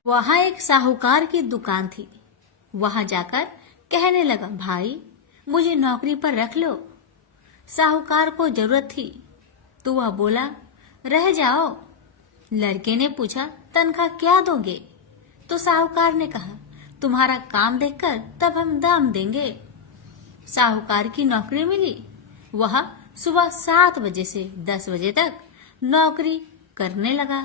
वहां एक साहूकार की दुकान थी। वहां जाकर कहने लगा, भाई मुझे नौकरी पर रख लो। साहूकार को जरूरत थी तो वह बोला, रह जाओ। लड़के ने पूछा, तनख्वाह क्या दोगे? तो साहूकार ने कहा, तुम्हारा काम देखकर तब हम दाम देंगे। साहूकार की नौकरी मिली। वह सुबह 7 बजे से 10 बजे तक नौकरी करने लगा।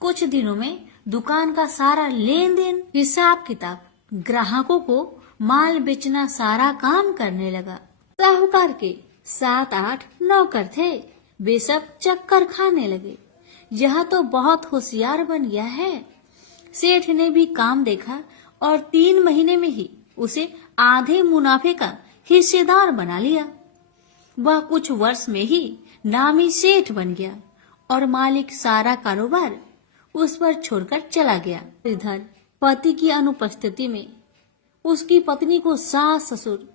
कुछ दिनों में दुकान का सारा लेन देन, हिसाब किताब, ग्राहकों को माल बेचना, सारा काम करने लगा। साहूकार के 7-8 नौकर थे। वे सब चक्कर खाने लगे। यह तो बहुत होशियार बन गया है। सेठ ने भी काम देखा और 3 महीने में ही उसे आधे मुनाफे का हिस्सेदार बना लिया। वह कुछ वर्ष में ही नामी सेठ बन गया और मालिक सारा कारोबार उस पर छोड़कर चला गया। इधर पति की अनुपस्थिति में उसकी पत्नी को सास ससुर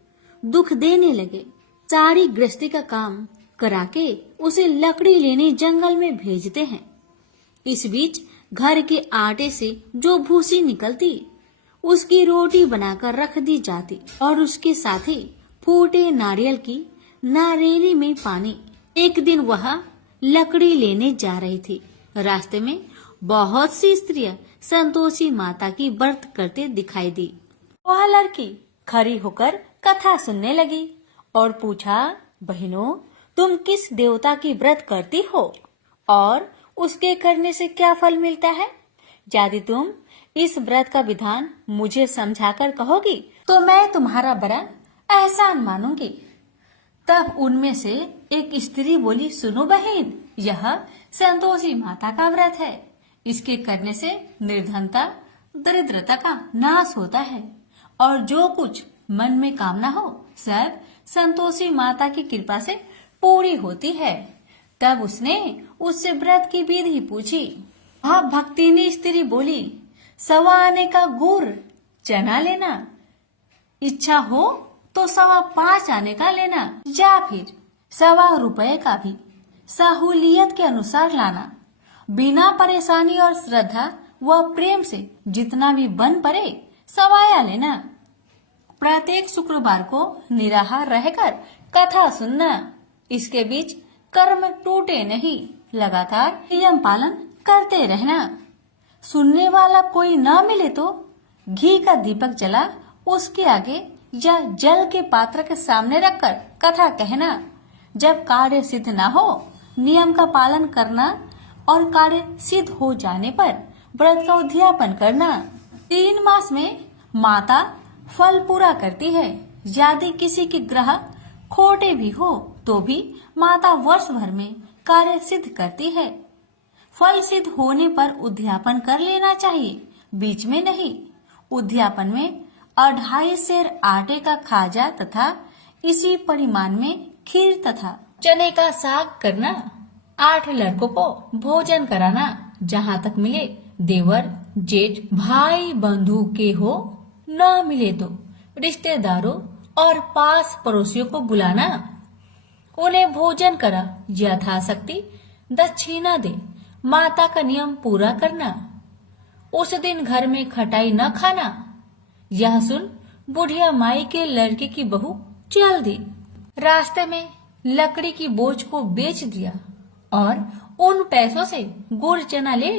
दुख देने लगे। सारी गृहस्थी का काम करा के उसे लकड़ी लेने जंगल में भेजते हैं। इस बीच घर के आटे से जो भूसी निकलती उसकी रोटी बनाकर रख दी जाती और उसके साथ ही फूटे नारियल की नारेली में पानी। एक दिन वह लकड़ी लेने जा रही थी। रास्ते में बहुत सी स्त्रियां संतोषी माता की व्रत करते दिखाई दी। वह लड़की खड़ी होकर कथा सुनने लगी और पूछा, बहनों तुम किस देवता की व्रत करती हो और उसके करने से क्या फल मिलता है? यदि तुम इस व्रत का विधान मुझे समझाकर कहोगी तो मैं तुम्हारा बड़ा एहसान मानूंगी। तब उनमें से एक स्त्री बोली, सुनो बहन, यह संतोषी माता का व्रत है। इसके करने से निर्धनता, दरिद्रता का नाश होता है और जो कुछ मन में कामना हो सब संतोषी माता की कृपा से पूरी होती है। तब उसने उससे व्रत की विधि पूछी। वह भक्तिनी स्त्री बोली, 1.25 आने का गुड़ चना लेना, इच्छा हो तो 5.25 आने का लेना या फिर 1.25 रुपए का भी सहूलियत के अनुसार लाना। बिना परेशानी और श्रद्धा व प्रेम से जितना भी बन पड़े सवाया लेना। प्रत्येक शुक्रवार को निराहार रहकर कथा सुनना। इसके बीच कर्म टूटे नहीं, लगातार नियम पालन करते रहना। सुनने वाला कोई न मिले तो घी का दीपक जला उसके आगे या जल के पात्र के सामने रखकर कथा कहना। जब कार्य सिद्ध न हो नियम का पालन करना और कार्य सिद्ध हो जाने पर व्रत का उद्यापन करना। 3 मास में माता फल पूरा करती है। यदि किसी के ग्रह खोटे भी हो तो भी माता वर्ष भर में कार्य सिद्ध करती है। फल सिद्ध होने पर उद्यापन कर लेना चाहिए, बीच में नहीं। उद्यापन में 2.5 सेर आटे का खाजा तथा इसी परिमाण में खीर तथा चने का साग करना। 8 लड़कों को भोजन कराना। जहाँ तक मिले देवर, जेठ, भाई बंधु के हो, न मिले तो रिश्तेदारों और पास पड़ोसियों को बुलाना। उन्हें भोजन करा, यथाशक्ति दक्षिणा दे। माता का नियम पूरा करना। उस दिन घर में खटाई न खाना। यह सुन बुढ़िया माई के लड़के की बहू चल दी। रास्ते में लकड़ी की बोझ को बेच दिया और उन पैसों से गुड़ चना ले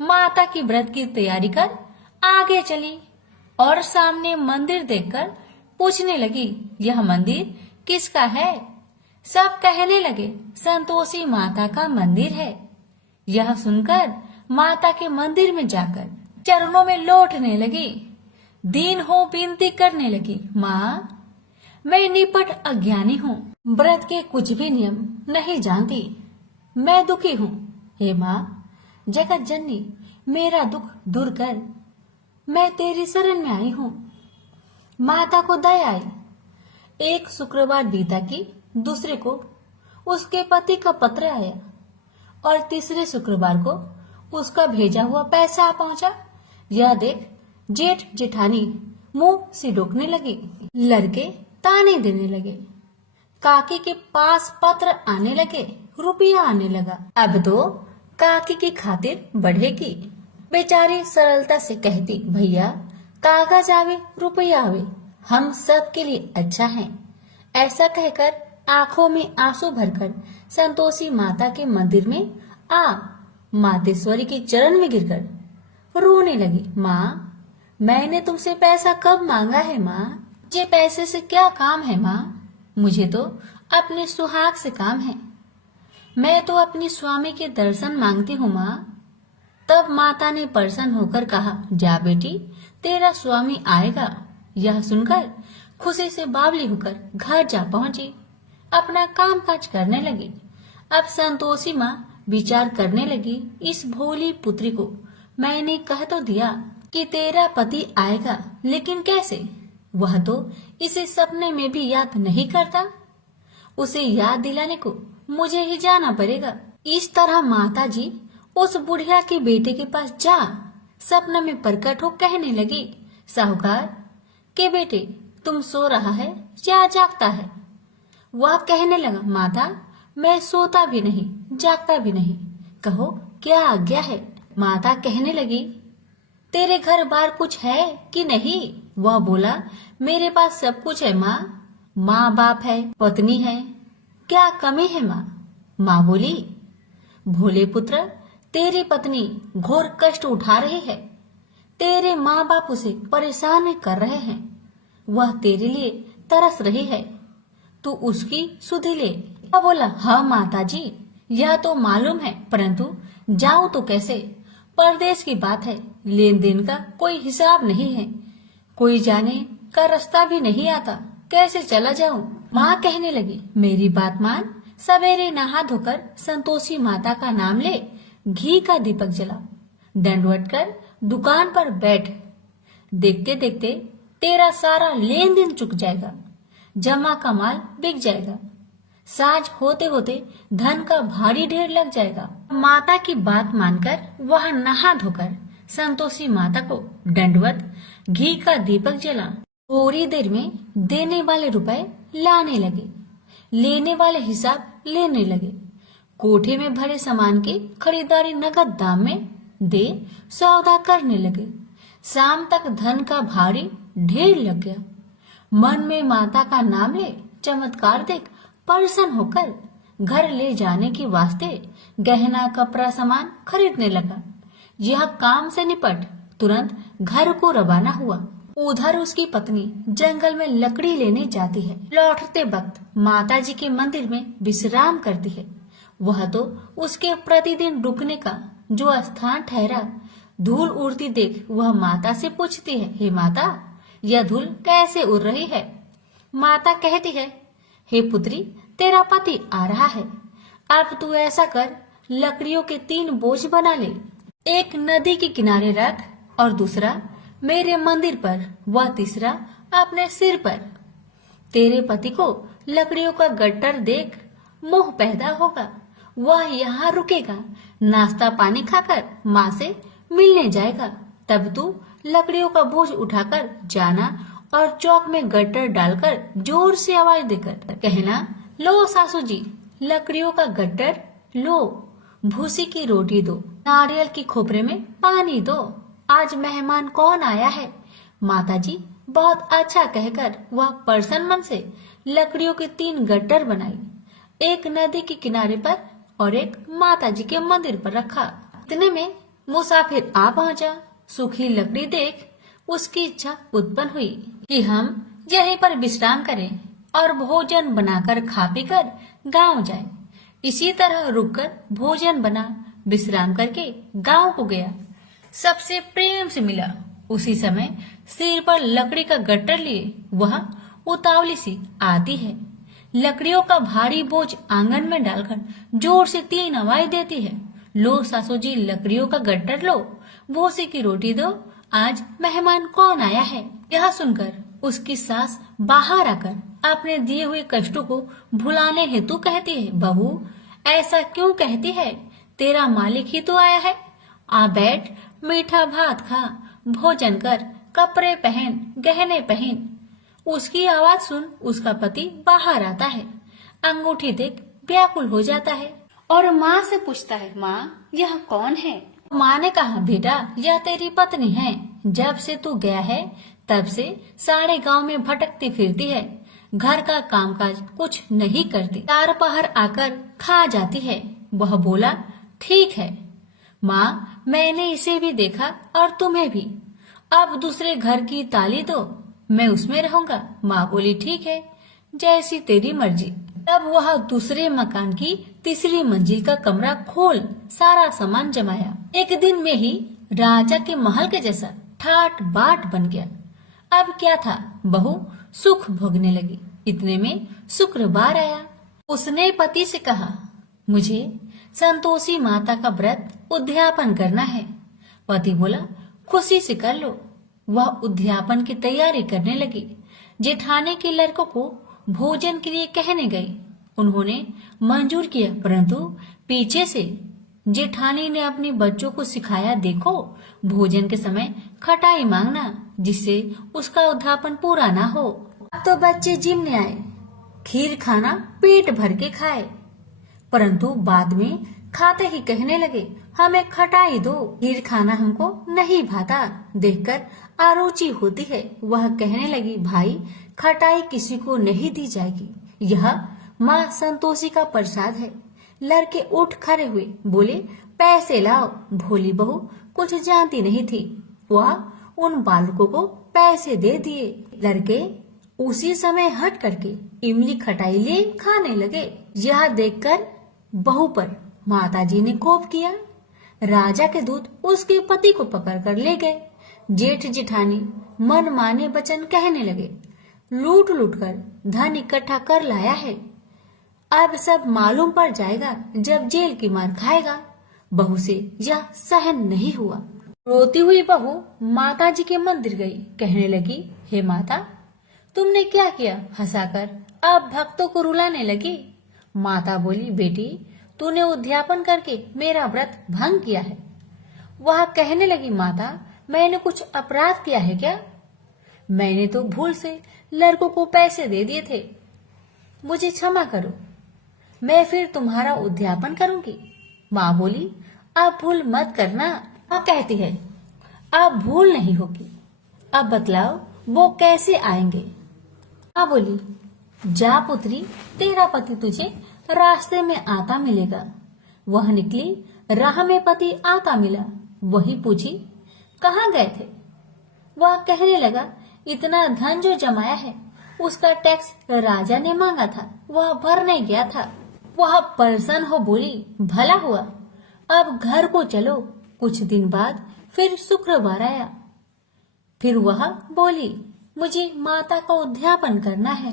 माता की व्रत की तैयारी कर आगे चली और सामने मंदिर देखकर पूछने लगी, यह मंदिर किसका है? सब कहने लगे, संतोषी माता का मंदिर है। यह सुनकर माता के मंदिर में जाकर चरणों में लौटने लगी। दीन हो विनती करने लगी, माँ मैं निपट अज्ञानी हूँ, व्रत के कुछ भी नियम नहीं जानती, मैं दुखी हूँ। हे माँ जगत जननी मेरा दुख दूर कर, मैं तेरी शरण में आई हूँ। माता को दया आई। एक शुक्रवार बीता की दूसरे को उसके पति का पत्र आया और तीसरे शुक्रवार को उसका भेजा हुआ पैसा आ पहुंचा। यह देख जेठ जेठानी मुंह से रोकने लगे। लड़के ताने देने लगे। काकी के पास पत्र आने लगे, रुपया आने लगा। अब तो काकी की खातिर बढ़ेगी। बेचारी सरलता से कहती, भैया कागज आवे रुपया आवे, हम सब के लिए अच्छा है। ऐसा कहकर आंखों में आंसू भरकर संतोषी माता के मंदिर में मातेश्वरी के चरण में गिरकर रोने लगी। माँ, मैंने तुमसे पैसा कब मांगा है माँ? मुझे पैसे से क्या काम है माँ? मुझे तो अपने सुहाग से काम है। मैं तो अपनी स्वामी के दर्शन मांगती हूँ माँ। तब माता ने प्रसन्न होकर कहा, जा बेटी, तेरा स्वामी आएगा। यह सुनकर खुशी से बावली होकर घर जा पहुंची, अपना काम काज करने लगी। अब संतोषी माँ विचार करने लगी, इस भोली पुत्री को मैंने कह तो दिया कि तेरा पति आएगा, लेकिन कैसे? वह तो इसे सपने में भी याद नहीं करता। उसे याद दिलाने को मुझे ही जाना पड़ेगा। इस तरह माता जी उस बुढ़िया के बेटे के पास जा सपना में प्रकट हो कहने लगी, साहूकार के बेटे, तुम सो रहा है या जागता है? वह कहने लगा, माता मैं सोता भी नहीं जागता भी नहीं, कहो क्या आज्ञा है? माता कहने लगी, तेरे घर बार कुछ है कि नहीं? वह बोला, मेरे पास सब कुछ है माँ। माँ बाप है, पत्नी है, क्या कमी है माँ? माँ बोली, भोले पुत्र, तेरी पत्नी घोर कष्ट उठा रही है, तेरे माँ बाप उसे परेशान कर रहे हैं, वह तेरे लिए तरस रही है, तू उसकी सुधि ले। वह बोला, हाँ माता जी, यह तो मालूम है, परंतु जाऊं तो कैसे? परदेश की बात है, लेन देन का कोई हिसाब नहीं है, कोई जाने का रास्ता भी नहीं आता, कैसे चला जाऊं? माँ कहने लगी, मेरी बात मान, सवेरे नहा धोकर संतोषी माता का नाम ले, घी का दीपक जला, दंडवत कर दुकान पर बैठ, देखते देखते तेरा सारा लेन देन चुक जाएगा, जमा का माल बिक जाएगा, साज होते होते धन का भारी ढेर लग जाएगा। माता की बात मानकर वह नहा धोकर संतोषी माता को दंडवत घी का दीपक जला, थोड़ी देर में देने वाले रुपए लाने लगे, लेने वाले हिसाब लेने लगे, कोठे में भरे सामान की खरीदारी नगद दाम में दे सौदा करने लगे। शाम तक धन का भारी ढेर लग गया। मन में माता का नाम ले चमत्कार देख प्रसन्न होकर घर ले जाने के वास्ते गहना कपड़ा सामान खरीदने लगा। यह काम से निपट तुरंत घर को रवाना हुआ। उधर उसकी पत्नी जंगल में लकड़ी लेने जाती है। लौटते वक्त माता जी के मंदिर में विश्राम करती है। वह तो उसके प्रतिदिन रुकने का जो स्थान ठहरा। धूल उड़ती देख वह माता से पूछती है, हे माता, यह धूल कैसे उड़ रही है? माता कहती है, हे पुत्री, तेरा पति आ रहा है, अब तू ऐसा कर, लकड़ियों के 3 बोझ बना ले, एक नदी के किनारे रख और दूसरा मेरे मंदिर पर, वह तीसरा अपने सिर पर। तेरे पति को लकड़ियों का गट्टर देख मोह पैदा होगा, वह यहाँ रुकेगा, नाश्ता पानी खाकर माँ से मिलने जाएगा, तब तू लकड़ियों का बोझ उठाकर जाना और चौक में गट्टर डालकर जोर से आवाज देकर कहना, लो सासू जी, लकड़ियों का गट्टर लो, भूसी की रोटी दो, नारियल की खोपरे में पानी दो, आज मेहमान कौन आया है? माता जी बहुत अच्छा कहकर वह प्रसन्न मन से लकड़ियों के 3 गट्टर बनाई, एक नदी के किनारे पर और एक माता जी के मंदिर पर रखा। इतने में मुसाफिर आ पहुंचा। सूखी लकड़ी देख उसकी इच्छा उत्पन्न हुई कि हम यहीं पर विश्राम करें और भोजन बनाकर खा पीकर गांव जाएं। इसी तरह रुककर भोजन बना, विश्राम करके गांव को गया। सबसे प्रेम से मिला। उसी समय सिर पर लकड़ी का गट्टर लिए वह उतावली सी आती है। लकड़ियों का भारी बोझ आंगन में डालकर जोर से 3 आवाज देती है, लो सासू जी, लकड़ियों का गट्टर लो, भूसी की रोटी दो, आज मेहमान कौन आया है? यह सुनकर उसकी सास बाहर आकर अपने दिए हुए कष्टों को भुलाने हेतु कहती है, बहू ऐसा क्यों कहती है? तेरा मालिक ही तो आया है, आ बैठ, मीठा भात खा, भोजन कर, कपड़े पहन, गहने पहन। उसकी आवाज सुन उसका पति बाहर आता है। अंगूठी देख व्याकुल हो जाता है और माँ से पूछता है, माँ यह कौन है? माँ ने कहा, बेटा यह तेरी पत्नी है। जब से तू गया है तब से सारे गांव में भटकती फिरती है, घर का कामकाज कुछ नहीं करती, चार पहर आकर खा जाती है। वह बोला, ठीक है माँ, मैंने इसे भी देखा और तुम्हें भी। अब दूसरे घर की ताली दो, मैं उसमें रहूंगा। माँ बोली, ठीक है, जैसी तेरी मर्जी। तब वह दूसरे मकान की तीसरी मंजिल का कमरा खोल सारा सामान जमाया। एक दिन में ही राजा के महल के जैसा ठाट बाट बन गया। अब क्या था, बहू सुख भोगने लगी। इतने में शुक्रवार आया। उसने पति से कहा, मुझे संतोषी माता का व्रत उद्यापन करना है। पति बोला, खुशी से कर लो। वह उद्यापन की तैयारी करने लगी। जेठानी के लड़कों को भोजन के लिए कहने गई। उन्होंने मंजूर किया, परंतु पीछे से जेठानी ने अपने बच्चों को सिखाया, देखो भोजन के समय खटाई मांगना, जिससे उसका उद्यापन पूरा ना हो। अब तो बच्चे जिमने आए, खीर खाना पेट भर के खाए, परंतु बाद में खाते ही कहने लगे, हमें खटाई दो, खीर खाना हमको नहीं भाता। देखकर आरुचि होती है। वह कहने लगी, भाई खटाई किसी को नहीं दी जाएगी, यह माँ संतोषी का प्रसाद है। लड़के उठ खड़े हुए, बोले, पैसे लाओ। भोली बहू कुछ जानती नहीं थी, वह उन बालकों को पैसे दे दिए। लड़के उसी समय हट करके इमली खटाई ले खाने लगे। यह देखकर बहू पर माताजी ने कोप किया। राजा के दूत उसके पति को पकड़कर ले गए। जेठ जेठानी मन माने वचन कहने लगे, लूट लूट कर धन इकट्ठा कर लाया है, अब सब मालूम पड़ जाएगा जब जेल की मार खाएगा। बहू से यह सहन नहीं हुआ। रोती हुई बहू माताजी के मंदिर गई। कहने लगी, हे माता, तुमने क्या किया? हंसाकर अब भक्तों को रुलाने लगी। माता बोली, बेटी तूने उद्यापन करके मेरा व्रत भंग किया है। वह कहने लगी, माता मैंने कुछ अपराध किया है क्या? मैंने तो भूल से लड़कों को पैसे दे दिए थे, मुझे क्षमा करो, मैं फिर तुम्हारा उद्यापन करूंगी। माँ बोली, अब भूल मत करना। माँ कहती है, अब भूल नहीं होगी, अब बतलाओ वो कैसे आएंगे? माँ बोली, जा पुत्री, तेरा पति तुझे रास्ते में आता मिलेगा। वह निकली, राह में पति आता मिला। वही पूछी, कहाँ गए थे? वह कहने लगा, इतना धन जो जमाया है उसका टैक्स राजा ने मांगा था, वह भरने गया था। वह प्रसन्न हो बोली, भला हुआ, अब घर को चलो। कुछ दिन बाद फिर शुक्रवार आया। फिर वह बोली, मुझे माता का उद्यापन करना है।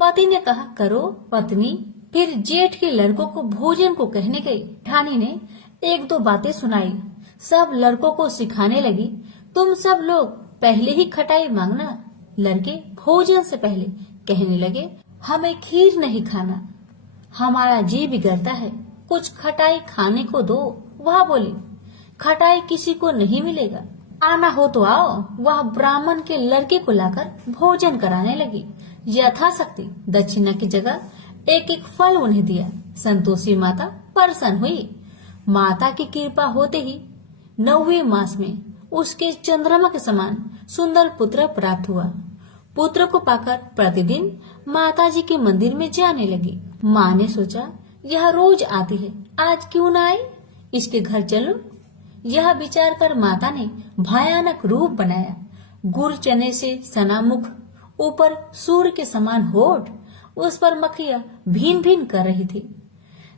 पति ने कहा, करो। पत्नी फिर जेठ के लड़कों को भोजन को कहने गई। ठानी ने एक दो बातें सुनाई। सब लड़कों को सिखाने लगी, तुम सब लोग पहले ही खटाई मांगना। लड़के भोजन से पहले कहने लगे, हमें खीर नहीं खाना, हमारा जी बिगड़ता है, कुछ खटाई खाने को दो। वह बोली, खटाई किसी को नहीं मिलेगा, आना हो तो आओ। वह ब्राह्मण के लड़के को लाकर भोजन कराने लगी। यथाशक्ति दक्षिणा की जगह एक एक फल उन्हें दिया। संतोषी माता प्रसन्न हुई। माता की कृपा होते ही 9वें मास में उसके चंद्रमा के समान सुंदर पुत्र प्राप्त हुआ। पुत्र को पाकर प्रतिदिन माताजी के मंदिर में जाने लगी। माँ ने सोचा, यह रोज आती है, आज क्यों न आए, इसके घर चलो। यह विचार कर माता ने भयानक रूप बनाया। गुड़ चने से सना मुख, ऊपर सूर्य के समान होठ, उस पर मक्खियां भीन भीन कर रही थी।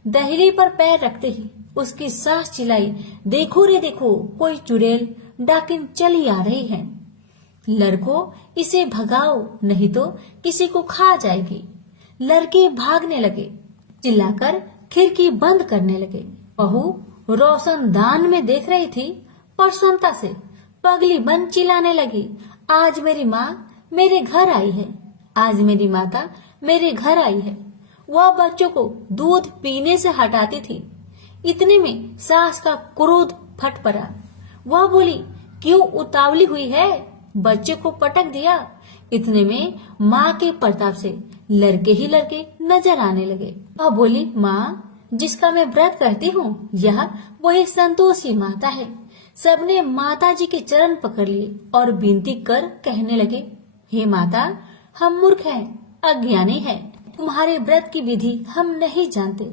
दहली पर पैर रखते ही उसकी सास चिल्लाई, देखो रे देखो, कोई चुड़ैल डाकिन चली आ रही है, लड़कों इसे भगाओ नहीं तो किसी को खा जाएगी। लड़के भागने लगे, चिल्लाकर खिड़की बंद करने लगे। बहू रोशनदान में देख रही थी, प्रसन्नता से पगली बन चिल्लाने लगी, आज मेरी माँ मेरे घर आई है, आज मेरी माता मेरे घर आई है। वह बच्चों को दूध पीने से हटाती थी। इतने में सास का क्रोध फट पड़ा। वह बोली, क्यों उतावली हुई है, बच्चे को पटक दिया, इतने में माँ के प्रताप से लड़के ही लड़के नजर आने लगे। वह बोली, माँ, जिसका मैं व्रत करती हूँ यह वही संतोषी माता है। सबने माता जी के चरण पकड़ लिए और विनती कर कहने लगे, हे माता, हम मूर्ख हैं, अज्ञानी हैं, तुम्हारे व्रत की विधि हम नहीं जानते।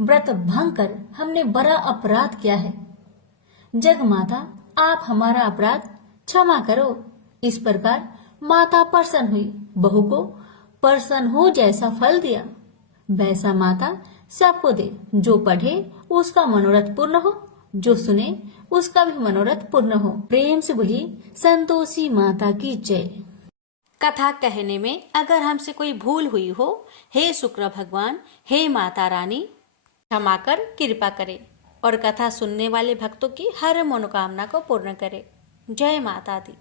व्रत भंग कर हमने बड़ा अपराध किया है। जग माता, आप हमारा अपराध क्षमा करो। इस प्रकार माता प्रसन्न हुई, बहू को प्रसन्न हो जैसा फल दिया वैसा माता सबको दे। जो पढ़े उसका मनोरथ पूर्ण हो, जो सुने उसका भी मनोरथ पूर्ण हो। प्रेम से बोली संतोषी माता की जय। कथा कहने में अगर हमसे कोई भूल हुई हो, हे शुक्र भगवान, हे माता रानी, क्षमा कर कृपा करे और कथा सुनने वाले भक्तों की हर मनोकामना को पूर्ण करे। जय माता दी।